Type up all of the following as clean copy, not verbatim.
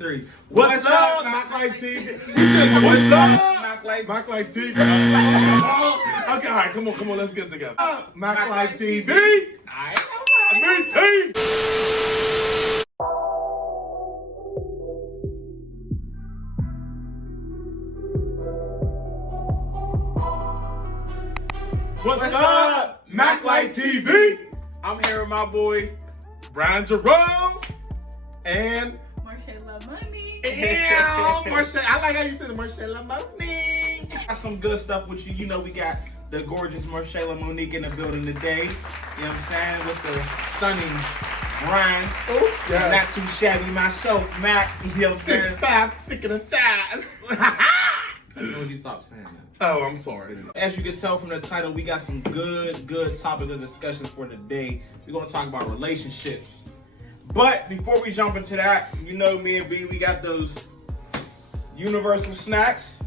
3. What's up, Mac Life TV? What's up, Mac Life TV? Okay, all right, come on, let's get together. Mac Life TV. Me team. What's up, Mac Life TV? I'm here with my boy Brian Jerome and Marshayla Monique. Yeah, I like how you said Marshayla Monique. Got some good stuff with you. You know, we got the gorgeous Marshayla Monique in the building today. You know what I'm saying? With the stunning Brian. Oh, yes. Not too shabby myself, Mac. You know what I'm saying? 6'5", thick of the thighs. I know you stop saying that. Oh, I'm sorry. As you can tell from the title, we got some good topics of discussions for today. We're going to talk about relationships. But before we jump into that, you know me and B, we got those universal snacks.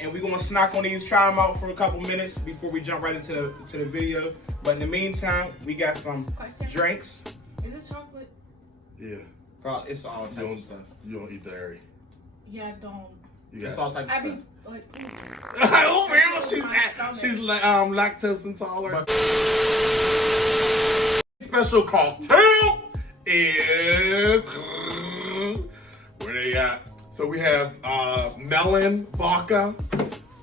And we're going to snack on these, try them out for a couple minutes before we jump right into the video. But in the meantime, we got some drinks. Is it chocolate? Yeah. It's all types of stuff. You don't eat dairy? Yeah, I don't. It's all types of stuff. Like, oh man, she's lactose intolerant. Special cocktail is where they at? So we have melon vodka,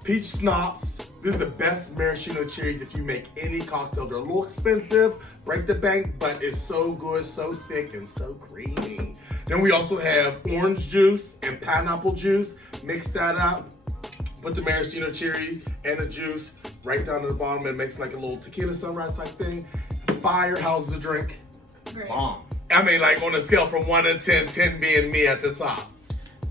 peach schnapps. This is the best maraschino cherries if you make any cocktail. They're a little expensive, break the bank, but it's so good, so thick, and so creamy. Then we also have orange juice and pineapple juice. Mix that up. Put the maraschino cherry and the juice right down to the bottom. It makes like a little tequila sunrise type thing. Fire. How's the drink? Great. Bomb. I mean, like on a scale from 1 to 10, 10 being me at the top.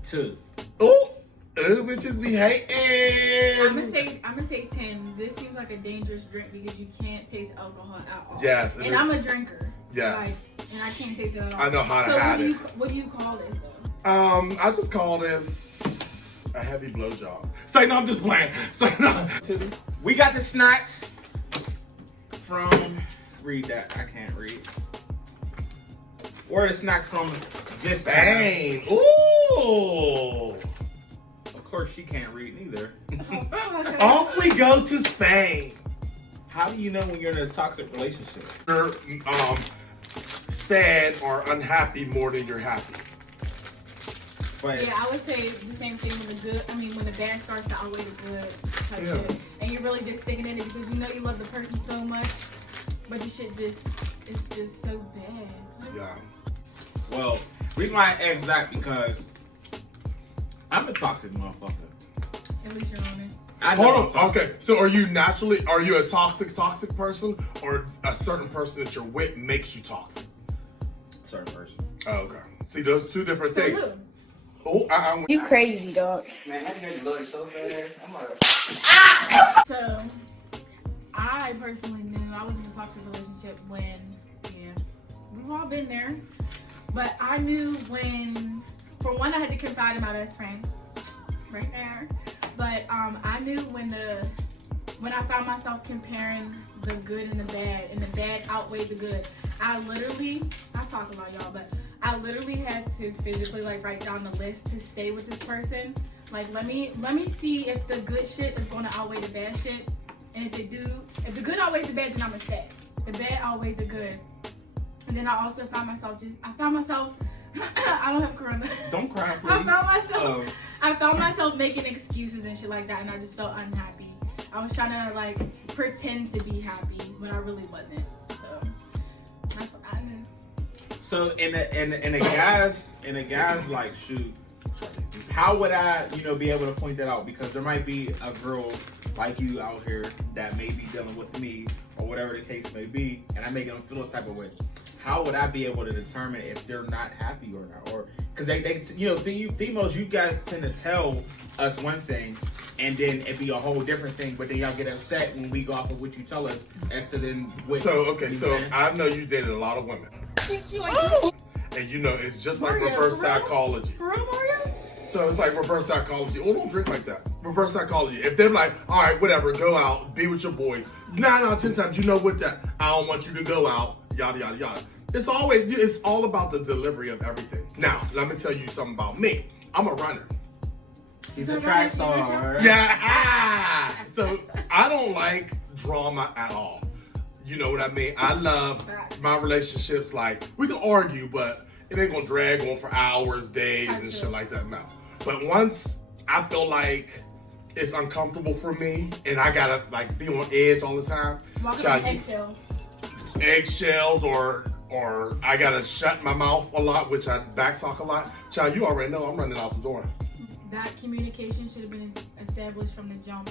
2. Oh, bitches be hating. I'm gonna say 10. This seems like a dangerous drink because you can't taste alcohol at all. Yes. And I'm a drinker. Yes. Like, and I can't taste it at all. I know how to hide it. What do you call this though? I just call this a heavy blowjob. Say no, I'm just playing. Say no. We got the snacks from. Read that. I can't read. Where are the snacks from? Spain. Ooh. Of course, she can't read neither. Off we go to Spain. How do you know when you're in a toxic relationship? You're sad or unhappy more than you're happy. But yeah, I would say the same thing when the bad starts to outweigh the good type shit. And you're really just sticking in it because you know you love the person so much, but the shit it's just so bad. Yeah. Well, the reason why I asked that because I'm a toxic motherfucker. At least you're honest. Hold on. Okay. So are you a toxic person or a certain person that you're with makes you toxic? Certain person. Oh, okay. See, those two different things. Who? Oh, You crazy, dog. Man, that nigga loaded so fast. I'm like, So, I personally knew I was in a toxic relationship when, we've all been there. But I knew when, for one, I had to confide in my best friend, right there. But I knew when I found myself comparing the good and the bad outweighed the good. I talk about y'all, but I literally had to physically write down the list to stay with this person. Like, let me see if the good shit is going to outweigh the bad shit. And if the good outweighs the bad, then I'm gonna stay. The bad outweighed the good. And then I also found myself I don't have corona. Don't cry, please. I found myself making excuses and shit like that, and I just felt unhappy. I was trying to pretend to be happy when I really wasn't. So that's what I knew. So in a guy's like, shoot, how would I, be able to point that out? Because there might be a girl like you out here that may be dealing with me or whatever the case may be, and I'm making them feel a type of way. How would I be able to determine if they're not happy or not? Or because females, you guys tend to tell us one thing, and then it be a whole different thing. But then y'all get upset when we go off of what you tell us, as to then. So I know you dated a lot of women, and it's just like reverse psychology. For real, Mario? So it's like reverse psychology. Oh, don't drink like that. Reverse psychology. If they're like, all right, whatever, go out, be with your boys. 9 out of 10 times, you know what that. I don't want you to go out. Yada yada yada. It's all about the delivery of everything. Now, let me tell you something about me. I'm a runner. He's a track star. Yeah. So I don't like drama at all. You know what I mean? I love my relationships. Like, we can argue, but it ain't gonna drag on for hours, days, and shit like that. No. But once I feel like it's uncomfortable for me and I gotta like be on edge all the time. Walking on eggshells. Eggshells or I gotta shut my mouth a lot, which I backtalk a lot. Child, you already know I'm running out the door. That communication should have been established from the jump.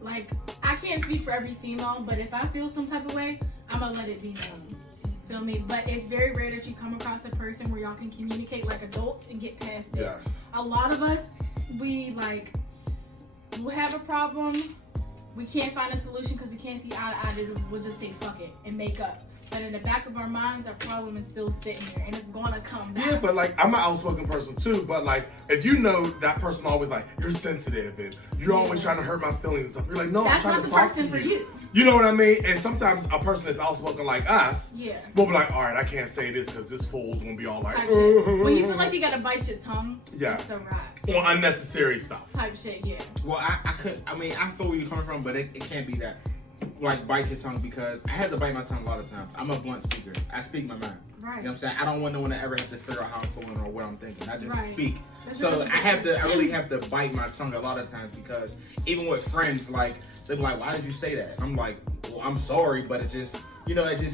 Like, I can't speak for every female, but if I feel some type of way, I'm gonna let it be known. Feel me? But it's very rare that you come across a person where y'all can communicate like adults and get past it. Yeah. A lot of us, we'll have a problem, we can't find a solution because we can't see eye to eye, we'll just say fuck it and make up. But in the back of our minds, our problem is still sitting there, and it's gonna come back. Yeah, but like, I'm an outspoken person too. But like, if you know that person always like, you're sensitive and you're always trying to hurt my feelings and stuff, you're like, no, that's I'm trying not to the talk person to for you. You know what I mean? And sometimes a person that's outspoken like us, yeah, will be like, all right, I can't say this because this fool's gonna be all like, type shit. When you feel like you gotta bite your tongue, yeah, it's a wrap. On unnecessary stuff. Type shit, yeah. Well, I feel where you're coming from, but it can't be that. Like, bite your tongue, because I had to bite my tongue a lot of times. I'm a blunt speaker. I speak my mind. Right. You know what I'm saying? I don't want no one to ever have to figure out how I'm feeling or what I'm thinking. I just Right. speak. That's So really I really have to bite my tongue a lot of times, because even with friends, like, they're like, why did you say that? I'm like, well, I'm sorry, but it just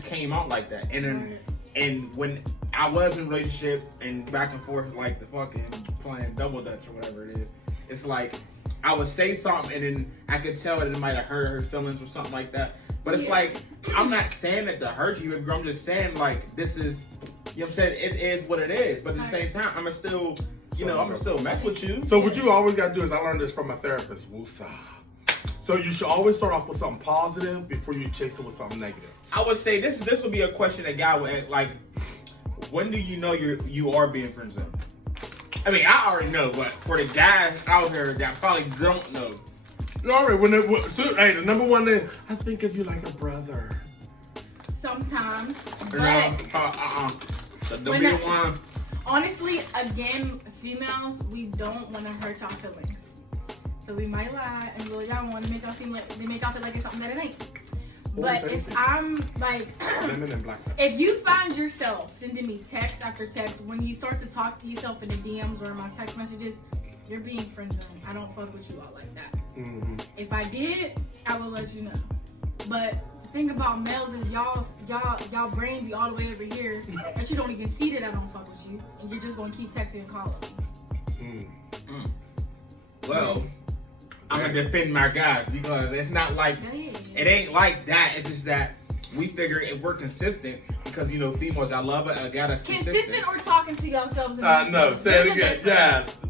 came out like that. And then, and when I was in a relationship and back and forth, like the fucking playing double dutch or whatever it is, it's like, I would say something and then I could tell that it might have hurt her feelings or something like that. But it's like, I'm not saying that to hurt you. I'm just saying, like, this is, you know what I'm saying? It is what it is. But at the same time, I'm going to still, I'm going to still mess with you. So what you always got to do is, I learned this from my therapist, Wusa. So you should always start off with something positive before you chase it with something negative. I would say this would be a question a guy would, like, when do you know you are being friend zoned? I mean, I already know, but for the guys out here that probably don't know. All right, the number one thing, I think of you like a brother. Sometimes, but Don't be the one. honestly, again, females, we don't want to hurt our feelings, so we might lie and go, y'all want to make y'all feel like it's something that it ain't. But if I'm like, if you find yourself sending me text after text, when you start to talk to yourself in the DMs or my text messages, you're being friend zoned. I don't fuck with you all like that. Mm-hmm. If I did, I will let you know. But the thing about males is y'all brain be all the way over here that you don't even see that I don't fuck with you, and you're just gonna keep texting and calling me. Well, I'm gonna defend my guys, because it's not like it ain't like that. It's just that we figure if we're consistent, because females, I love a guy that's consistent. Or talking to yourselves. No, say it again.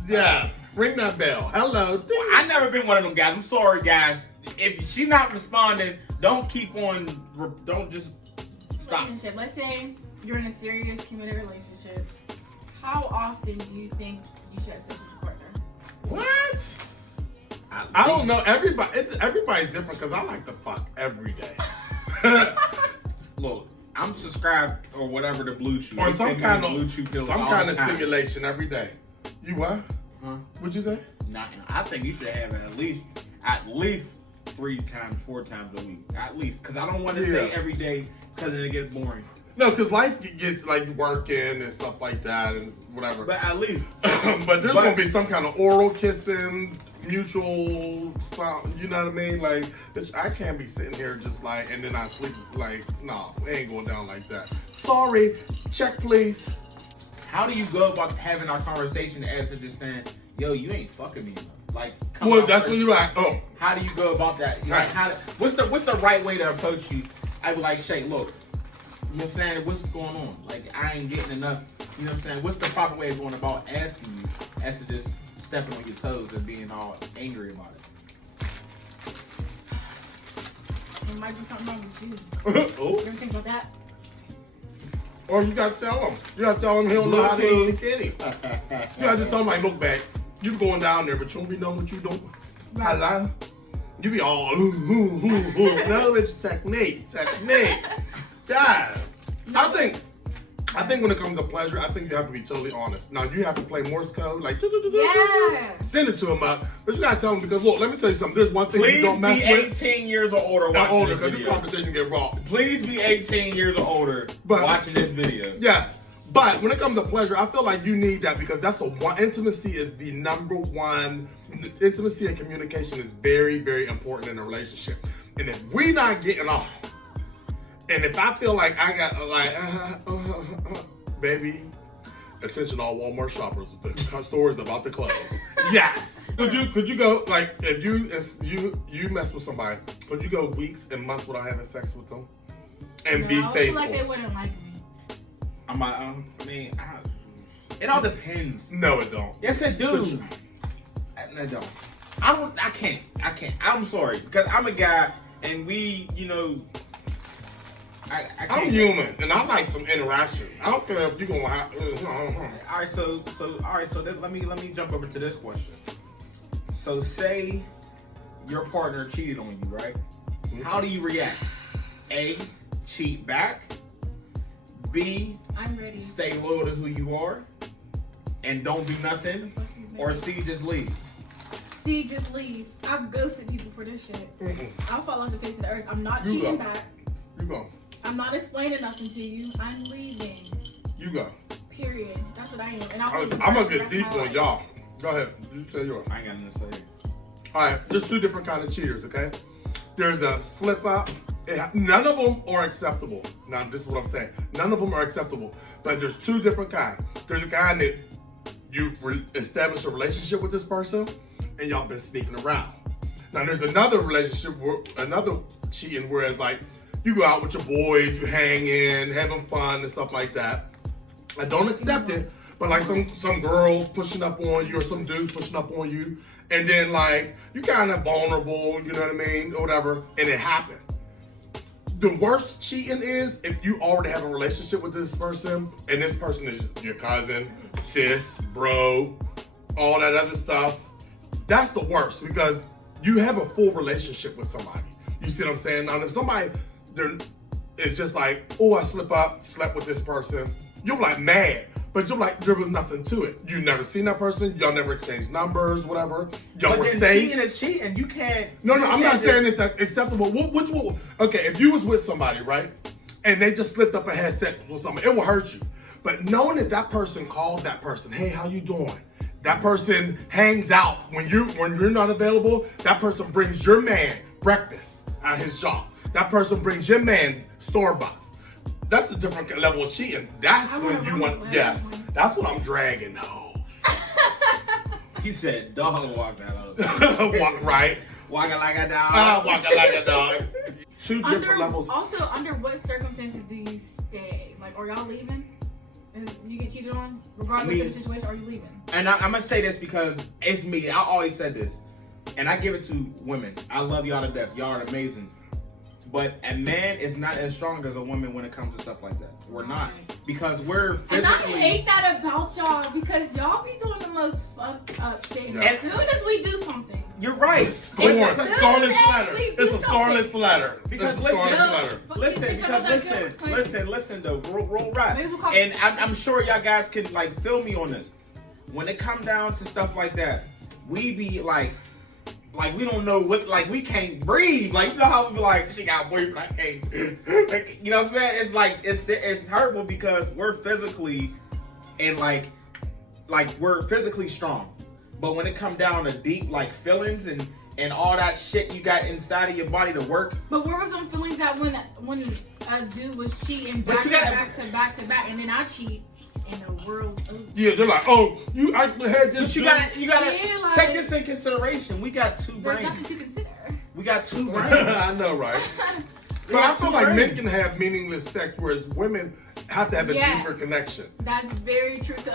Yes. Ring that bell. Hello. I never been one of them guys. I'm sorry, guys. If she's not responding, don't just stop. Relationship. Let's say you're in a serious committed relationship. How often do you think you should have sex with your partner? What? I don't know. Everybody's different, because I like to fuck every day. Look, I'm subscribed or whatever to Blue Chew. Or some kind of stimulation every day. You what? Huh? What'd you say? Nah, I think you should have it at least 3 times, 4 times a week. At least. Because I don't want to say every day, because it gets boring. No, because life gets like working and stuff like that and whatever. But at least. But there's going to be some kind of oral kissing, mutual sound, you know what I mean? Like, bitch, I can't be sitting here just like, and then I sleep like, no, it ain't going down like that. Sorry, check please. How do you go about having our conversation as if just saying, yo, you ain't fucking me enough? Like, well, that's when you're like, oh. How do you go about that? Like, what's the right way to approach you? I'd be like, Shay, look, you know what I'm saying? What's going on? Like, I ain't getting enough. You know what I'm saying? What's the proper way of going about asking you, as to just stepping on your toes and being all angry about it? There might be something wrong with you. Oh. You ever think about that? Or you gotta tell him. You gotta tell him he don't know how to eat the kitty. You gotta just tell him, like, look back. You going down there, but you don't be knowing what you doing. Right. Hello? You be all, No, it's technique. Yeah. I think I think when it comes to pleasure, I think you have to be totally honest. Now you have to play Morse code, like Yes. send it to him up, but you gotta tell him because look, let me tell you something. There's one thing you Please don't mess be with. 18 years or older watching this Because this video. conversation get raw. Please be 18 years or older But- watching this video. Yes, but when it comes to pleasure, I feel like you need that because that's the one. Intimacy is the number one. Intimacy and communication is very, very important in a relationship. And if we not getting off, and if I feel like I got like, baby, attention all Walmart shoppers, the store is about to close. Yes. Could you go like if you mess with somebody? Could you go weeks and months without having sex with them and be I feel faithful? like they wouldn't like me. It all depends. No, it don't. Yes, it do. I don't. I can't. I'm sorry because I'm a guy, and we, I can't. I'm human, and I like some interaction. I don't care if you're gonna have. All right, so let me jump over to this question. So say your partner cheated on you, right? Mm-hmm. How do you react? A, cheat back. B, I'm ready. stay loyal to who you are and don't do nothing. Or C, just leave. C, just leave. I've ghosted people for this shit. I'll fall off the face of the earth. I'm not You cheating go. back. You go. I'm not explaining nothing to you. I'm leaving. You go. Period. That's what I am. And I'm be gonna friends get the deep rest of my on life. y'all. Go ahead. You say yours. I ain't got nothing to say. All right. There's two different kind of cheaters. Okay. There's a slip up. None of them are acceptable. Now this is what I'm saying. None of them are acceptable. But there's two different kinds. There's a guy that you establish a relationship with this person, and y'all been sneaking around. Now there's another relationship, another cheating, where it's like you go out with your boys, you hang in, having fun and stuff like that. I don't accept it, but like some girls pushing up on you or some dudes pushing up on you, and then like you kind of vulnerable, you know what I mean, or whatever, and it happened. The worst cheating is if you already have a relationship with this person, and this person is your cousin, sis, bro, all that other stuff. That's the worst because you have a full relationship with somebody. You see what I'm saying? Now, if somebody is just like, oh, I slept with this person, you're like mad, but you're like, there was nothing to it. You never seen that person, y'all never exchanged numbers, whatever. Y'all were safe. Cheating is cheating. You can't. No, you I'm can't not just- saying it's acceptable. Okay, if you was with somebody, right, and they just slipped up and had sex with somebody, it will hurt you. But knowing that person calls that person, hey, how you doing? That person hangs out when you're not available. That person brings your man breakfast at his job. That person brings your man Starbucks. That's a different level of cheating. That's when you want. Yes, that's what I'm dragging. No, He said, dog walk that out. walk right. Walk it like a dog. Walk it like a dog. Two different levels. Also, under what circumstances do you stay? Like, are y'all leaving? If you get cheated on, regardless of the situation, are you leaving? And I'm gonna say this because it's me. I always said this, and I give it to women. I love y'all to death. Y'all are amazing. But a man is not as strong as a woman when it comes to stuff like that. We're not, because we're And I physically. hate that about y'all because y'all be doing the most fucked up shit. Yeah. As soon as we do something, You're right. Scorn's As Scarlet's soon as letter. we do It's a something. Scarlet's letter. Because It's a Scarlet's listen, letter. Fuck Listen, these bitches, because I'm not doing it. listen though, roll right. Maybe we'll call- And I'm sure y'all guys can like feel me on this. When it come down to stuff like that, we be like we don't know what, like we can't breathe. Like, you know how we be like, she got boyfriend, I can't. Like, you know what I'm saying? It's like it's hurtful because we're physically and like we're physically strong, but when it come down to deep like feelings and all that shit you got inside of your body to work. But where were some feelings that when a dude was cheating But back you to gotta- back to back to back, and then I cheat, and the world's over. Yeah, they're like, oh, you actually had this. But you dude? gotta Yeah, like- take this in consideration. We got two There's brains. nothing to consider. We got two brains. I know, right? We But I got feel two like men brains. can have meaningless sex, whereas women have to have a Yes. deeper connection. That's very true. So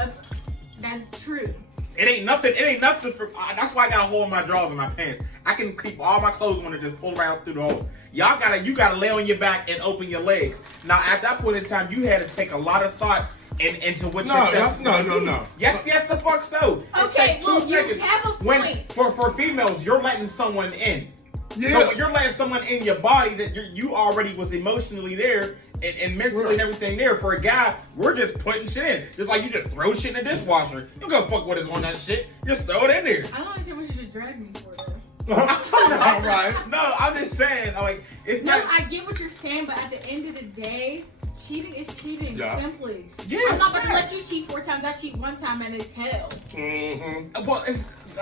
that's true. It ain't nothing for. That's why I got a hole in my drawers and my pants. I can keep all my clothes on and just pull right out through the hole. You gotta lay on your back and open your legs. Now at that point in time, you had to take a lot of thought into what No, your that's steps no. gonna be. Yes, the fuck so. It Okay, take well, 2 you seconds. have a When point. for females, you're letting someone in. Yeah. So you're letting someone in your body that you already was emotionally there, and mentally and everything there. For a guy, we're just putting shit in. Just like you just throw shit in the dishwasher. You don't go fuck what is on that shit. Just throw it in there. I don't understand what you just dragged me for though. All right. No, I'm just saying, like, it's No, not. I get what you're saying, but at the end of the day, cheating is cheating. Yeah. Simply. Yeah, I'm not about to facts. let you cheat 4 times. I cheat 1 time and it's hell. Mm-hmm. Well, it's. No.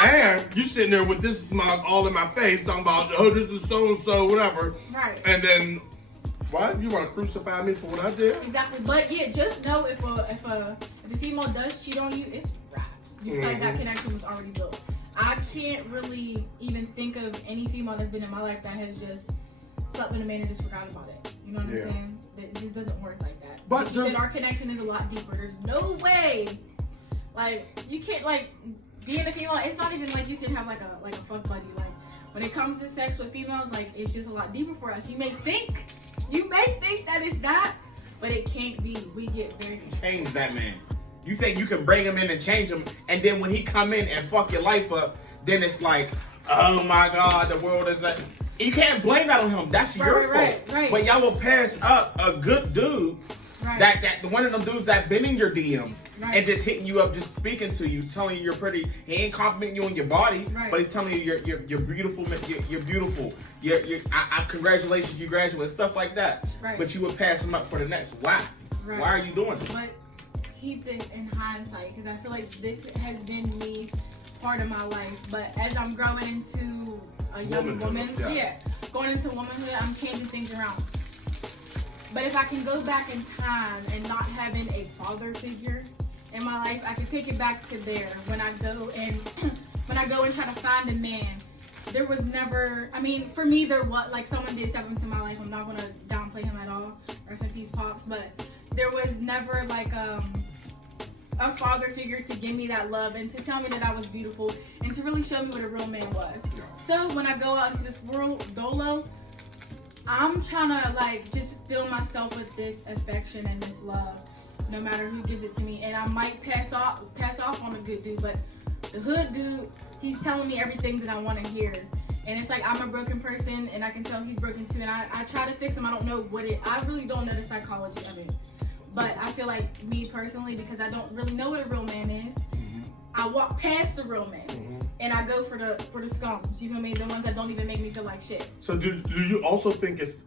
And you sitting there with this mug all in my face talking about, oh, this is so-and-so, whatever. Right. And then, what? You want to crucify me for what I did? Exactly. But yeah, just know if the female does cheat on you, it's raps. Because that connection was already built. I can't really even think of any female that's been in my life that has just slept with a man and just forgot about it. You know what I'm saying? It just doesn't work like that. But Like you said, our connection is a lot deeper. There's no way, like, you can't, like, being a female, it's not even like you can have like a fuck buddy. Like, when it comes to sex with females, like, it's just a lot deeper for us. You may think that it's that, but it can't be. We get very Change that man. You think you can bring him in and change him, and then when he come in and fuck your life up, then it's like, oh my God, the world is like. You can't blame that on him. That's your fault. Right. But y'all will pass up a good dude, Right. that one of them dudes that been in your DMs Right. and just hitting you up, just speaking to you, telling you you're pretty. He ain't complimenting you on your body, Right. but he's telling you you're beautiful. You're beautiful. I congratulations, you graduated, stuff like that. Right. But you would pass him up for the next. Why? Right. Why are you doing it? But keep this in hindsight, because I feel like this has been me part of my life. But as I'm growing into a young woman, going into womanhood, I'm changing things around. But if I can go back in time and not having a father figure in my life, I can take it back to there. When I go and try to find a man, there was never. I mean, for me, there was like someone did step into my life. I'm not gonna downplay him at all. Rest in peace, pops. But there was never like a father figure to give me that love and to tell me that I was beautiful and to really show me what a real man was. So when I go out into this world dolo, I'm trying to like just fill myself with this affection and this love, no matter who gives it to me. And I might pass off on a good dude, but the hood dude, he's telling me everything that I want to hear. And it's like I'm a broken person and I can tell he's broken too. And I try to fix him. I don't know I really don't know the psychology of it. But I feel like me personally, because I don't really know what a real man is, I walk past the real man and I go for the scums. You feel me? The ones that don't even make me feel like shit. So do you also think it's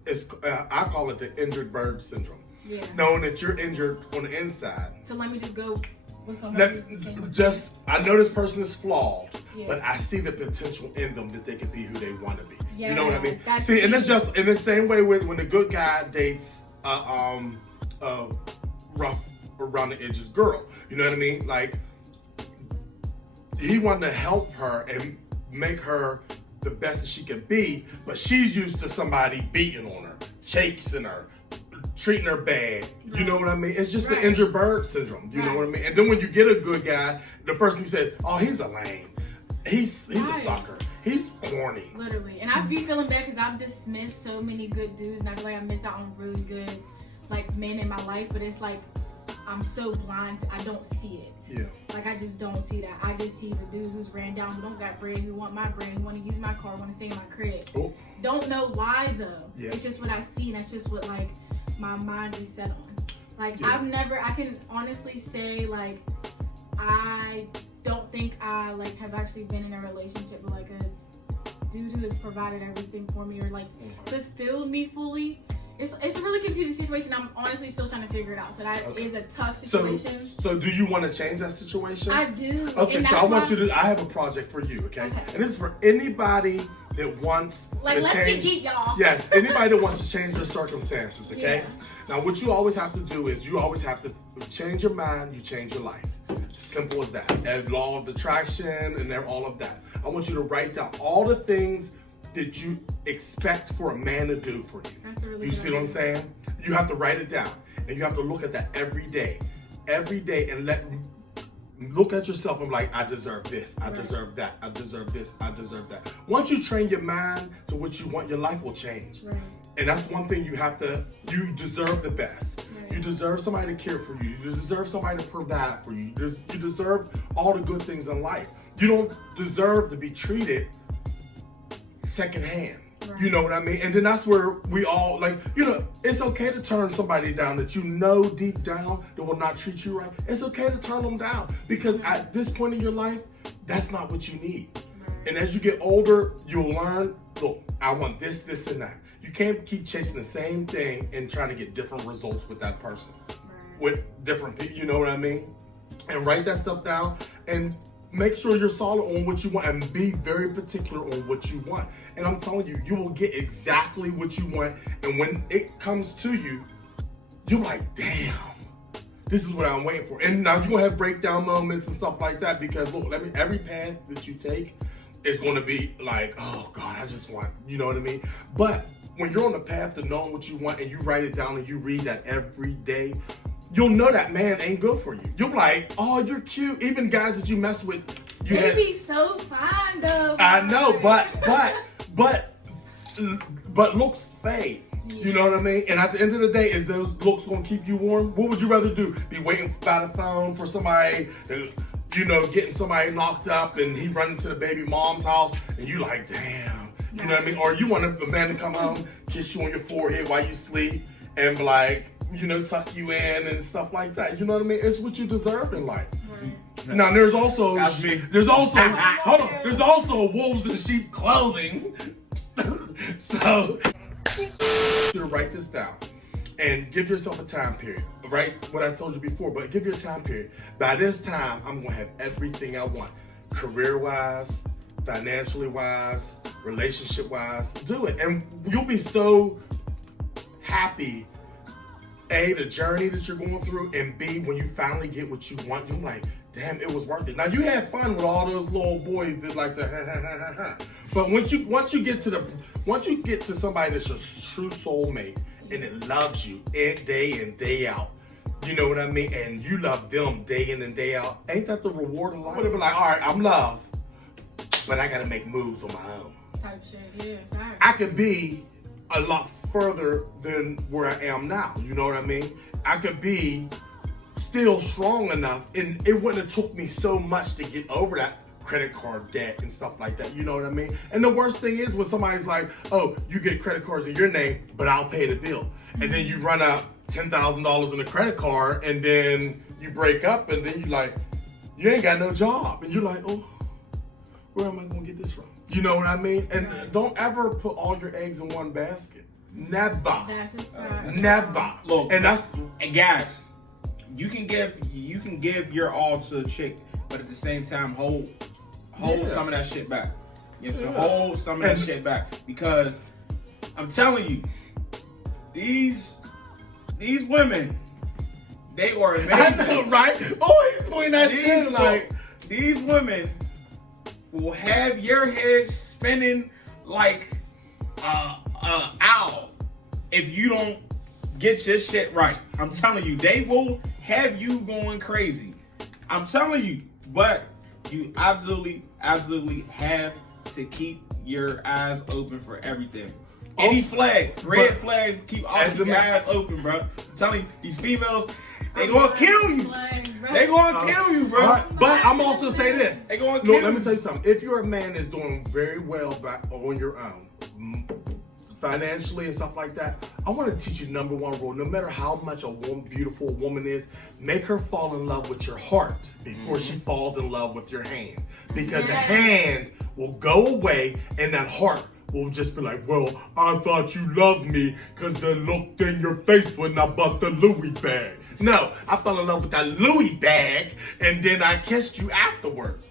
I call it the injured bird syndrome? Yeah. Knowing that you're injured on the inside. So let me just go with someone who's the same. I know this person is flawed, Yeah. but I see the potential in them that they can be who they want to be. Yes, You know what I mean? that's See, and key. it's just in the same way with when the good guy dates rough around the edges girl. You know what I mean? Like, he wanted to help her and make her the best that she could be, but she's used to somebody beating on her, chasing her, treating her bad. You know what I mean? It's just the injured bird syndrome. You know what I mean? And then when you get a good guy, the first thing you say, oh, he's a lame. He's a sucker. He's corny. Literally. And I be feeling bad because I've dismissed so many good dudes and I feel like I miss out on really good like men in my life, but it's like I'm so blind I don't see it. Yeah. Like I just don't see that. I just see the dude who's ran down, who don't got bread, who want my bread, who want to use my car, want to stay in my crib. Oh. Don't know why though. Yeah. It's just what I see and that's just what like my mind is set on. Like I can honestly say like I don't think I like have actually been in a relationship with like a dude who has provided everything for me or like fulfilled me fully. It's a really confusing situation. I'm honestly still trying to figure it out. So that is a tough situation. So do you want to change that situation? I do. Okay, and so I want you to. I have a project for you. Okay, and this is for anybody that wants like to let's change. get y'all. Yes, anybody that wants to change their circumstances. Okay. Yeah. Now, what you always have to do is you always have to change your mind. You change your life. Simple as that. And law of attraction and all of that. I want you to write down all the things that you expect for a man to do for you. That's a really You good see what I'm idea. saying? You have to write it down, and you have to look at that every day, and look at yourself and be like, I deserve this, I deserve that, I deserve this, I deserve that. Once you train your mind to what you want, your life will change. Right. And that's one thing you deserve the best. Right. You deserve somebody to care for you. You deserve somebody to provide for you. You deserve all the good things in life. You don't deserve to be treated secondhand. Right. You know what I mean? And then that's where we all, like, you know, it's okay to turn somebody down that you know deep down that will not treat you right. It's okay to turn them down because at this point in your life, that's not what you need. Right. And as you get older, you'll learn, look, I want this, this, and that. You can't keep chasing the same thing and trying to get different results with that person. Right. With different people, you know what I mean? And write that stuff down and make sure you're solid on what you want and be very particular on what you want. And I'm telling you, you will get exactly what you want. And when it comes to you, you're like, damn, this is what I'm waiting for. And now you're gonna have breakdown moments and stuff like that because look, every path that you take is gonna be like, oh God, I just want, you know what I mean? But when you're on the path to knowing what you want and you write it down and you read that every day, you'll know that man ain't good for you. You're like, oh, you're cute. Even guys that you mess with, They be so fine though. I know, but looks fade. You know what I mean? And at the end of the day, is those looks gonna keep you warm? What would you rather do? Be waiting by the phone for somebody, you know, getting somebody knocked up and he running to the baby mom's house and you like, damn. You know what I mean? Or you want a man to come home, kiss you on your forehead while you sleep and be like, you know, tuck you in and stuff like that. You know what I mean? It's what you deserve in life. Right. Now there's also That's me. there's also hold on, there's also wolves in sheep clothing. So you should write this down and give yourself a time period. Write what I told you before, but give your a time period. By this time, I'm gonna have everything I want. Career-wise, financially wise, relationship wise. Do it. And you'll be so happy. A, the journey that you're going through, and B, when you finally get what you want, you're like, damn, it was worth it. Now you had fun with all those little boys that like the ha ha ha ha ha. But once you get to somebody that's your true soulmate and it loves you day in, day out, you know what I mean? And you love them day in and day out, ain't that the reward of life? I would have been like, all right, I'm loved, but I gotta make moves on my own. Type shit, yeah. Facts. I could be a lot further than where I am now. You know what I mean? I could be still strong enough, and it wouldn't have took me so much to get over that credit card debt and stuff like that. You know what I mean? And the worst thing is when somebody's like, oh, you get credit cards in your name, but I'll pay the bill. And then you run out $10,000 in a credit card, and then you break up, and then you like, you ain't got no job. And you're like, oh, where am I gonna get this from? You know what I mean? And don't ever put all your eggs in one basket. Never. That's a fact. Never. Look, and that's and guys, you can give your all to a chick, but at the same time hold some of that shit back. You have to hold some of that shit back, because I'm telling you, these women, they are amazing. I know, right? Always point that shit like these women will have your head spinning like owl if you don't get your shit right. I'm telling you, they will have you going crazy. I'm telling you, but you absolutely have to keep your eyes open for everything. Any flags, red flags, keep all your eyes open, bro. I'm telling you, these females, they gonna kill you. They gonna kill you, bro. But I'm also say this. They gonna kill you. Let me tell you something. If you're a man that's doing very well on your own, financially and stuff like that, I want to teach you number one rule. No matter how much a beautiful woman is, make her fall in love with your heart before she falls in love with your hand. Because the hand will go away and that heart will just be like, well, I thought you loved me because I looked in your face when I bought the Louis bag. No, I fell in love with that Louis bag and then I kissed you afterwards.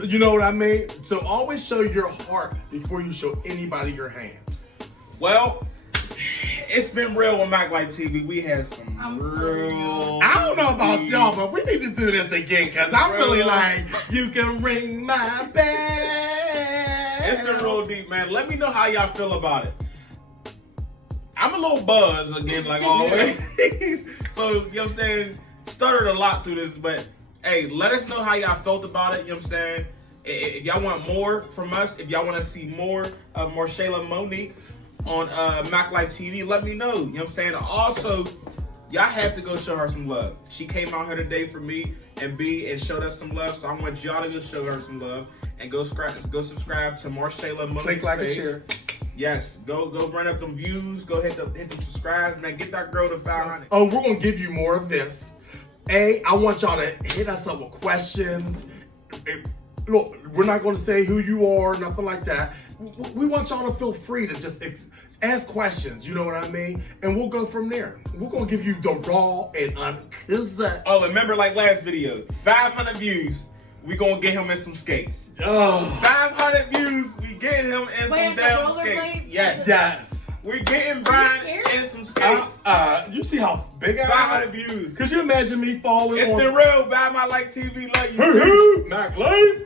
You know what I mean? So always show your heart before you show anybody your hand. Well, it's been real on Mac Life TV. We had some real... I don't know about y'all, but we need to do this again because I'm really like, you can ring my bell. It's been real deep, man. Let me know how y'all feel about it. I'm a little buzzed again, like always. So, you know what I'm saying? Stuttered a lot through this, but hey, let us know how y'all felt about it. You know what I'm saying? If y'all want more from us, if y'all want to see more of Marshayla Monique on Mac Life TV, let me know. You know what I'm saying? Also, y'all have to go show her some love. She came out here today for me and B and showed us some love, so I want y'all to go show her some love and go subscribe to Marshayla Monique. Click like page. and share. Yes, go run up them views. Go hit the subscribe, man. Get that girl to 500. Oh, we're gonna give you more of this. I want y'all to hit us up with questions. Look, we're not gonna say who you are, nothing like that. We want y'all to feel free to just ask questions. You know what I mean? And we'll go from there. We're gonna give you the raw and uncut. Oh, remember like last video, 500 views. We gonna get him in some skates. Oh, 500 views. We getting him in some damn skates. Yes. We getting Brian in some skates. You see how big I am? 500 views. Could you imagine me falling? It's been real. Buy my like TV. Love you. Mac Life.